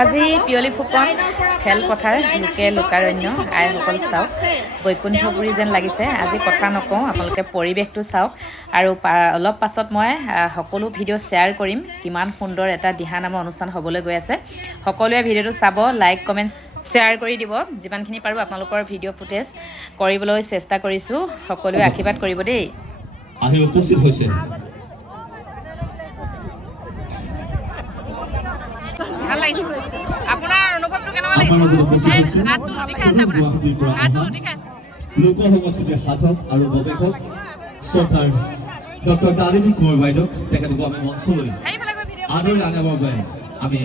আজি পিয়লি ফুকন খেলপথাৰ লোকে লোকাৰণ্য আইসকল চাওক বৈকুণ্ঠপুৰী যেন লাগিছে। আজি কথা নকওঁ, আপোনালোকে পৰিৱেশটো চাওক আৰু অলপ পাছত মই সকলো ভিডিঅ' শ্বেয়াৰ কৰিম। কিমান সুন্দৰ এটা দিহানামৰ অনুষ্ঠান হ'বলৈ গৈ আছে। সকলোৱে ভিডিঅ'টো চাব, লাইক কমেণ্ট শ্বেয়াৰ কৰি দিব। যিমানখিনি পাৰোঁ আপোনালোকৰ ভিডিঅ' ফুটেজ কৰিবলৈ চেষ্টা কৰিছোঁ। সকলোৱে আশীৰ্বাদ কৰিব দেই। আহি উপস্থিত হৈছে ভাল লাগিছে। আপোনাৰ অনুভৱটো কেনেকুৱা লাগিছে? গাটো ৰুটি খাইছে আপোনাৰ? গাটো ৰুটি খাইছে। লোক সংস্কৃতিৰ সাধক আৰু গৱেষক শ্ৰদ্ধাৰ ডক্টৰ তাৰিণী কোঁৱৰ বাইদেউ তেখেতক আমি মঞ্চলৈ আদৰি আনিবৰ বাবে আমি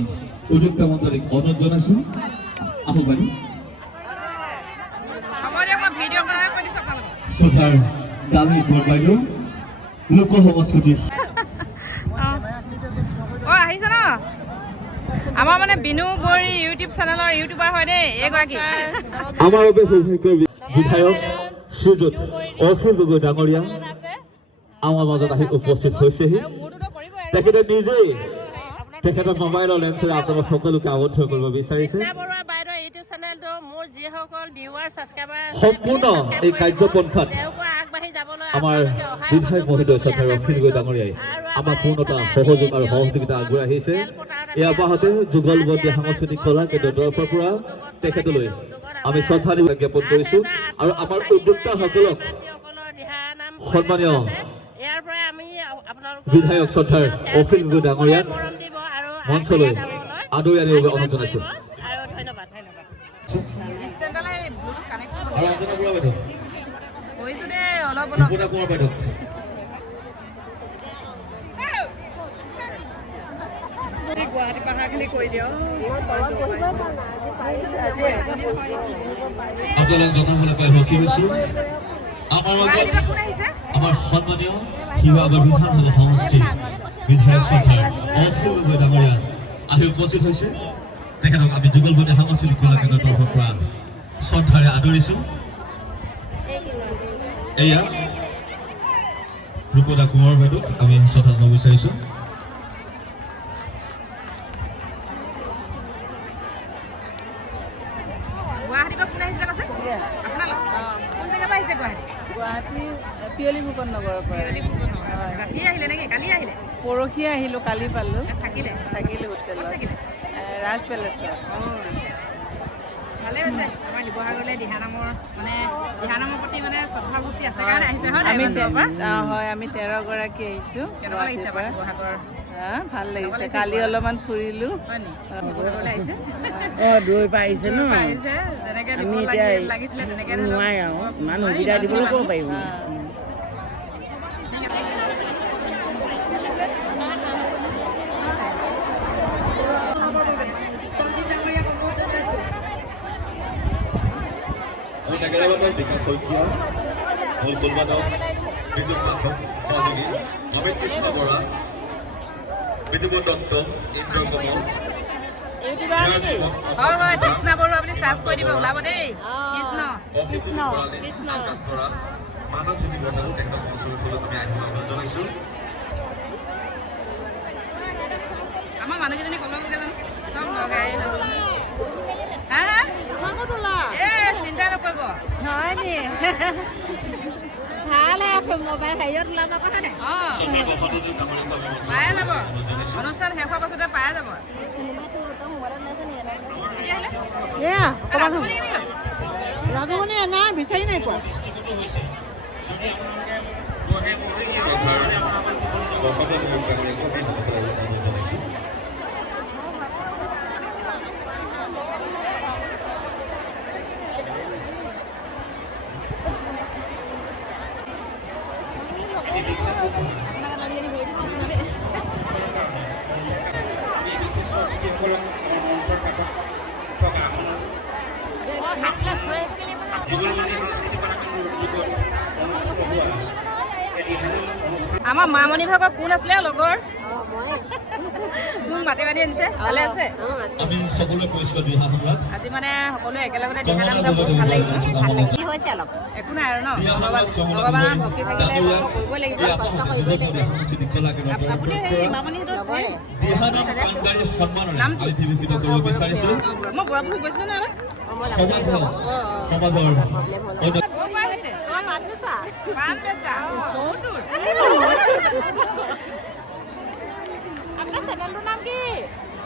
উদ্যোক্তা মণ্ডলীক অনুৰোধ জনাইছোঁ। আহক বাইদেউ। শ্ৰদ্ধাৰ তাৰিণী কোঁৱৰ বাইদেউ লোক সংস্কৃতিৰ আহিছে ন আমাৰ মানে বিনু বৰী ইউটিউব চেনেলৰ ইউটিউবাৰ হয় দেই এগৰাকী। আমাৰ বাবে সৌভাগ্যৰ বিধায়ক শ্ৰীযুত অখিল গগৈ ডাঙৰীয়া আমাৰ মাজত আহি উপস্থিত হৈছেহি। তেখেতে নিজেই তেখেতৰ মোবাইলৰ লেন্সেৰে আপোনালোক সকলোকে আবদ্ধ কৰিব বিচাৰিছে। সম্পূৰ্ণ এই কাৰ্যপন্থাত আমাৰ বিধায়ক মহোদয় শ্ৰদ্ধাৰ অখিল গগৈ ডাঙৰীয়াই আমাৰ পূৰ্ণতা সহযোগ আৰু সহযোগিতা আগবঢ়াই আহিছে। ইয়াৰ পাছতে যুগলবন্দী সাংস্কৃতিক কলা কেন্দ্ৰৰ তৰফৰ পৰা তেখেতলৈ আমি শ্ৰদ্ধা জ্ঞাপন কৰিছোঁ আৰু আমাৰ উদ্যোক্তাসকলক সন্মানীয় বিধায়ক শ্ৰদ্ধাৰ অখিল গগৈ ডাঙৰীয়াক মঞ্চলৈ আদৰি আনিবলৈ অনুৰোধ জনাইছোঁ। আপোনালোক জনাবলৈ পাই সুখী হৈছোঁ। আমাৰ মাজত আমাৰ সন্মানীয় শিৱসাগৰ বিধানসভা সমষ্টিৰ বিধায়ক শ্ৰদ্ধাৰ অখিল গগৈ ডাঙৰীয়া আহি উপস্থিত হৈছে। তেখেতক আমি যুগলবন্দী সাংস্কৃতিক কলা কেন্দ্ৰৰ তৰফৰ পৰা শ্ৰদ্ধাৰে আদৰিছোঁ। এয়া ৰূপদা কোঁৱৰ বাইদেউক আমি শ্ৰদ্ধা জনাব বিচাৰিছোঁ। গুৱাহাটী পিয়লি ফুকন নগৰৰ পৰা। ৰাতি আহিলে নেকি? কালি আহিলে? পৰহি আহিলোঁ, কালি পালোঁ। থাকিলে হোটেলত ৰাজ পেলেচত। ভালে হৈছে। আমাৰ শিৱসাগৰলৈ দিহানামৰ প্ৰতি মানে শ্ৰদ্ধা ভক্তি আছে কাৰণে আহিছে হয় নাই? হয়, আমি 13 গৰাকী আহিছোঁ। কেনেকুৱা লাগিছে আমাৰ শিৱসাগৰ? ভাল লাগিছে। কালি অলপমান ফুৰিলোঁ। দূৰৈৰ পৰা আহিছে ন, আমি এতিয়া নোৱাৰে আৰু ইমান সুবিধা দিবলৈ ক'ব পাৰিব। কৃষ্ণ বৰুৱা বুলি চাৰ্চ কৰি দিব, ওলাব দেই। কৃষ্ণ আমাৰ মানুহকেইজনী ক'ব জানো চব লগাই চিন্তা নকৰিব। ভালে মোবাইল হেৰিয়ত ওলাব কথা নাই। পায়ে যাব, অনুষ্ঠান শেষ হোৱাৰ পাছতে পায়ে যাব। ৰাজমণি নাই, বিচাৰি নাই পোৱা। যুগলবন্দী সাংস্কৃতিক কলা কেন্দ্ৰৰ উদ্যোগত অনুষ্ঠিত হোৱা আমাৰ মামণি ভাগৰ কোন আছিলে লগৰ মোক মাতি মাতি আনিছে ভালে আছে আমি সকলোৱে কৈছোঁ দিহা নামত আজি মানে সকলোৱে একেলগতে দিহা নাম গাব বহুত ভাল লাগিব কি হৈছে অলপ একো নাই আৰু ন ভগৱানৰ ভক্তি থাকিলে কৰিবই লাগিব কষ্ট কৰিবই লাগিব আপুনি সেই মামণিহঁতৰ দিহা নাম গান গাই সন্মানেৰে আমি বিবেচিত কৰিব বিচাৰিছোঁ মই বুঢ়া গৈছিলোঁ নহয় সমাজৰ আপোনাৰ চেনেলটোৰ নাম কি?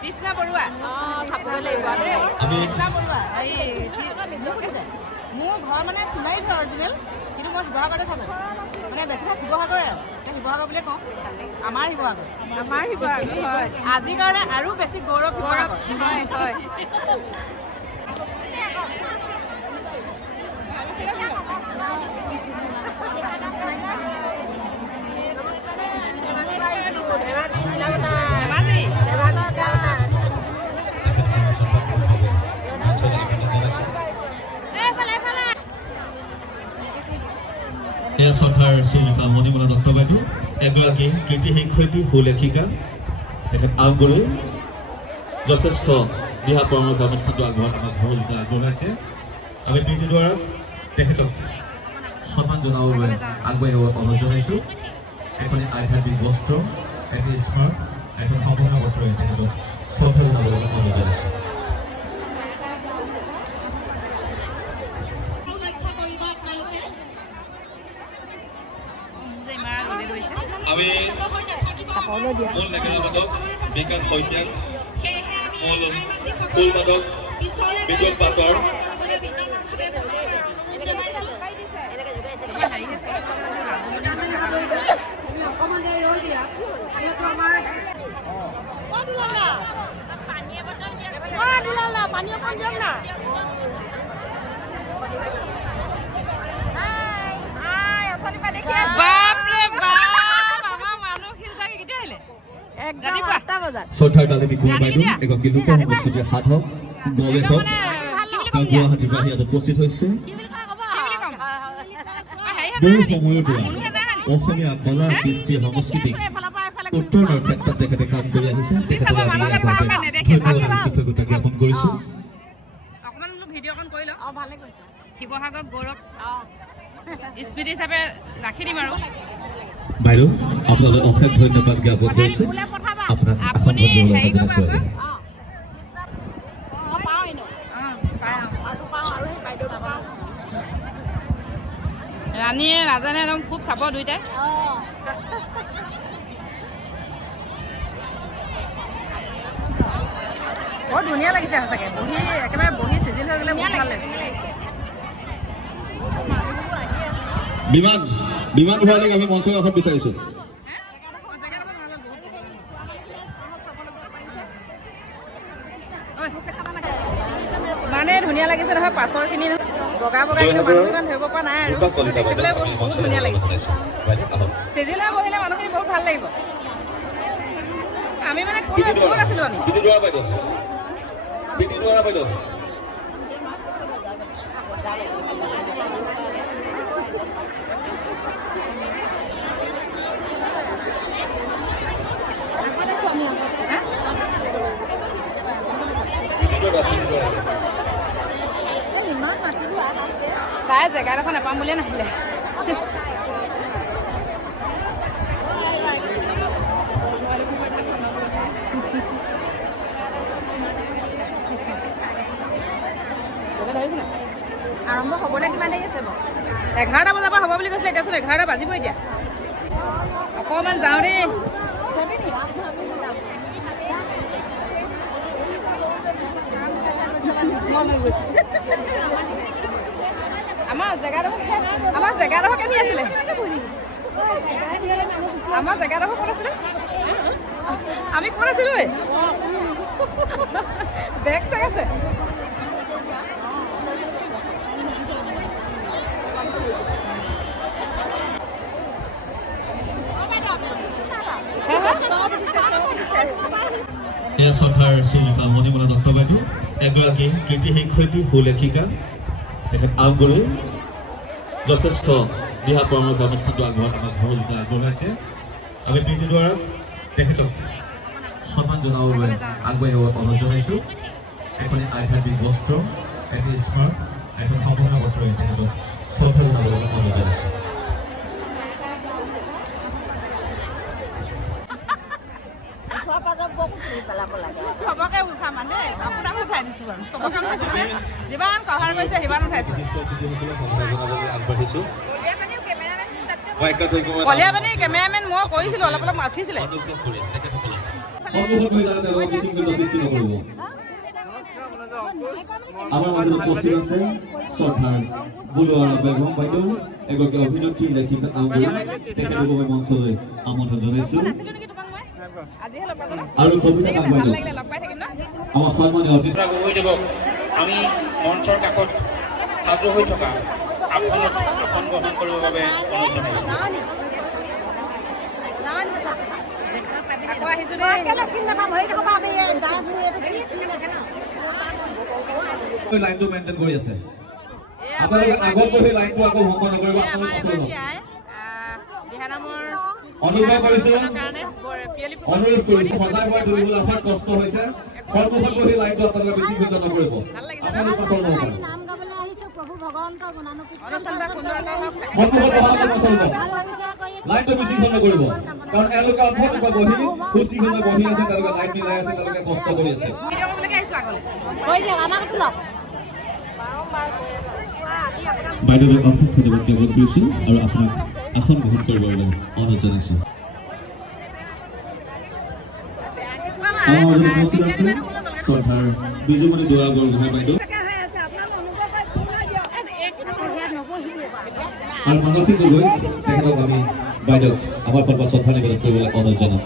কৃষ্ণা বৰুৱা চাবগৈ লাগিব দেই। কৃষ্ণা বৰুৱা মোৰ ঘৰ মানে সোণাৰীত হয় অৰিজিনেল কিন্তু মই শিৱসাগৰতে থাকোঁ মানে বেছিভাগ শিৱসাগৰে আৰু শিৱসাগৰ বুলিয়ে কওঁ আমাৰ শিৱসাগৰ হয় আজিৰ কাৰণে আৰু বেছি গৌৰৱ শিৱসাগৰ হয় এয়া শ্ৰদ্ধাৰ শ্ৰীযুতা মণিমলা দত্ত বাইদেউ এগৰাকী কীৰ্তি শিক্ষয়িত্ৰী সুলেখিকা তেখেত আগলৈ যথেষ্ট দিহা পৰামৰ্শ অনুষ্ঠানটো আগবঢ়াত আমাৰ সহযোগিতা আগবঢ়াইছে আমি প্ৰীতি দ্বাৰা তেখেতক সন্মান জনাবৰ বাবে আগবাঢ়ি অনুৰোধ জনাইছোঁ এখন আধ্যাত্মিক বস্ত্ৰ এটি স্মাৰ্ট এখন সম্পূৰ্ণ বস্ত্ৰৰে তেখেতক শ্ৰদ্ধা জনাবৰ বাবে অনুৰোধ জনাইছোঁ আমি মূল নেগেৰাবাদক বিকাশ শইকীয়া মূল ফুলবাদক বিজয় পাটৰ পানী অকণ দিয়ক না শ্ৰদ্ধাৰ ডালিমী কুঁৱৰী বাইদেউ এগৰাকী লোক সংস্কৃতিৰ সাধক গৱেষক গুৱাহাটীৰ পৰা ইয়াত উপস্থিত হৈছে বহু সময়ৰ পৰা অসমীয়া কলা কৃষ্টি সংস্কৃতিক উত্তৰণৰ ক্ষেত্ৰত তেখেতে কাম কৰি আহিছে তেখেতক আমি ধন্যবাদ কৃতজ্ঞতা জ্ঞাপন কৰিছোঁ অকণমান ভিডিঅ'কণ কৰি লওঁ শিৱসাগৰ গৌৰৱ স্মৃতি হিচাপে ৰাখি দিম আৰু বাইদেউ আপোনালৈ অশেষ ধন্যবাদ জ্ঞাপন কৰিছোঁ আপোনাক আপুনি হেৰি কৰিব আকৌ ৰাণীয়ে ৰাজানে একদম খুব চাব দুইটাই বৰ ধুনীয়া লাগিছে সঁচাকৈ বহি একেবাৰে বহি চিজিল হৈ গ'লে বহুত ভাল লাগে বিমান ভৰালীক আমি মঞ্চৰ কাষত বিচাৰিছোঁ মানে ধুনীয়া লাগিছে নহয় পাছৰখিনি বগা বগা কিন্তু মানুহ ইমান ধৰিব পৰা নাই আৰু দেখিবলৈ বহুত ধুনীয়া লাগিছে চিজিল হৈ বহিলে মানুহখিনি বহুত ভাল লাগিব আমি মানে ক'ত আছিলোঁ আমি তাই জেগা এডোখৰ নাপাম বুলিয়ে নাহিলে আৰম্ভ হ'বলৈ কিমান দেৰি আছে বাৰু 11টা বজাৰ পৰা হ'ব বুলি কৈছিলে এতিয়াচোন 11টা বাজিব এতিয়া অকণমান যাওঁ দেই আমাৰ জেগাডোখৰ কেনি আছিলে আমাৰ জেগাডোখৰ ক'ত আছিলে আমি ক'ত আছিলোঁ বেগ চেগ আছে এয়া শ্ৰদ্ধাৰ শ্ৰীযুতা মণিমলা দত্ত বাইদেউ এগৰাকী কীৰ্তি শিক্ষয়িত্ৰী সুলেখিকা তেখেত আগলৈ যথেষ্ট দিহা পৰামৰ্শ অনুষ্ঠানটো আগবঢ়াত আমাৰ সহযোগিতা আগবঢ়াইছে আমি প্ৰীতি দ্বাৰা তেখেতক সন্মান জনাবলৈ আগবাঢ়ি আহিব অনুৰোধ জনাইছোঁ। এখন আধ্যাত্মিক বস্ত্ৰ, এটি স্মাৰ্ট, এখন সম্পূৰ্ণ বস্ত্ৰৰে তেখেতক শ্ৰদ্ধা জনাবলৈ অনুৰোধ জনাইছোঁ। চবকে উঠাম মানে আপোনাক উঠাই দিছোঁ বাৰু চবকে উঠাইছোঁ যিমান কভাৰ কৰিছে সিমান উঠাইছোঁ আগবাঢ়িছোঁ। কলীয়া মানে কেমেৰামেন মই কৰিছিলোঁ অলপ অলপ উঠিছিলে আমাৰ মাজত উপস্থিত আছে শ্ৰদ্ধাৰ বুলুৱাৰা বেগম বাইদেউ, এগৰাকী অভিনেত্ৰী লেখিকা তেখেতক মই মঞ্চলৈ আমন্ত্ৰণ জনাইছোঁ। আৰু কবিতা কাক বাইদেউ আমাৰ সন্মানীয় অতিথি আমি মঞ্চৰ কাষত সাজু হৈ থকা আসনত আসন গ্ৰহণ কৰিবৰ বাবে অনুৰোধ জনাইছোঁ। লাইনটো মেইনটেইন কৰি আছে। আপোনালোকে আগত গৈ লাইনটো আকৌ ভংগ নকৰিব। অনুভৱ কৰিছোঁ, অনুৰোধ কৰিছোঁ, সজাই পৰাই তুলিবলৈ অৰ্থাৎ কষ্ট হৈছে। সন্মুখত গৈ লাইনটো আপোনালোকে বেছি ভংগ নকৰিব। আপোনালোকে পাছল নকৰিব। নাম গাবলৈ আহিছোঁ প্ৰভু ভগৱন্ত গুণানুকীৰ্তন সন্মুখত বহালৈ নচলিব। লাইনটো বেছি ভংগ কৰিব। কাৰণ এওঁলোকে অৰ্থনৈতিক বহি খুচি হৈ বহি আছে, তেওঁলোকে লাইন মিলাই আছে, তেওঁলোকে কষ্ট কৰি আছে। বাইদেউক অশেষ ধন্যবাদ জ্ঞাপন কৰিছোঁ আৰু আপোনাক আসন গ্ৰহণ কৰিবৰ বাবে অনুৰোধ জনাইছোঁ। আমাৰ মাজত উপস্থিত আছে শ্ৰদ্ধাৰ বিজুমণি বৰুৱা বাইদেউ আৰু মানসিক গগৈ, তেখেতক আমি বাইদেউক আমাৰ ফালৰ পৰা শ্ৰদ্ধা নিবেদন কৰিবলৈ অনুৰোধ জনাম।